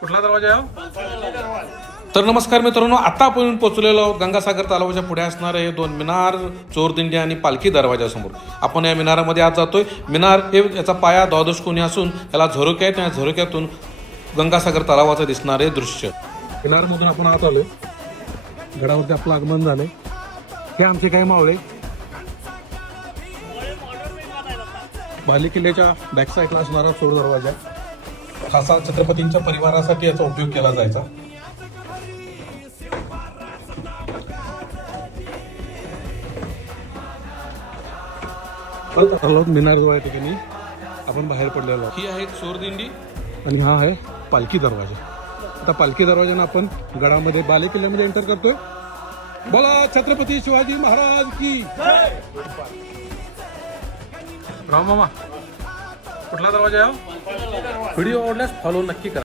कुठला दरवाजा आहे? तर नमस्कार मित्रांनो, आता आपण पोहोचलेलो आहोत गंगासागर तलावाच्या पुढे असणारे हे दोन मिनार, चोरदिंडी आणि पालखी दरवाजासमोर. आपण या मिनारामध्ये आज जातोय. मिनार हे याचा पाया द्वादश कोनी असून याला झरोके आहेत. या झरोक्यातून गंगासागर तलावाचं दिसणारे दृश्य. मिनारमधून आपण आत आलो. गडावरती आपलं आगमन झालंय. हे आमचे काही मावळे बाले किल्ल्याच्या बॅक साईडला असणारा चोर दरवाजा. खासा छत्रपतींच्या परिवारासाठी याचा उपयोग केला जायचा. मिनार जवळ ठिकाणी आपण बाहेर पडलेलो आहोत. ही आहे चोरदिंडी आणि हा आहे पालखी दरवाजा. आता पालखी दरवाजाने आपण गडामध्ये बाले किल्ल्यामध्ये एंटर करतोय. बोला छत्रपती शिवाजी महाराज की. राम मामा, कुठला दरवाजा आहे? व्हिडिओ आवडल्यास फॉलो नक्की करा.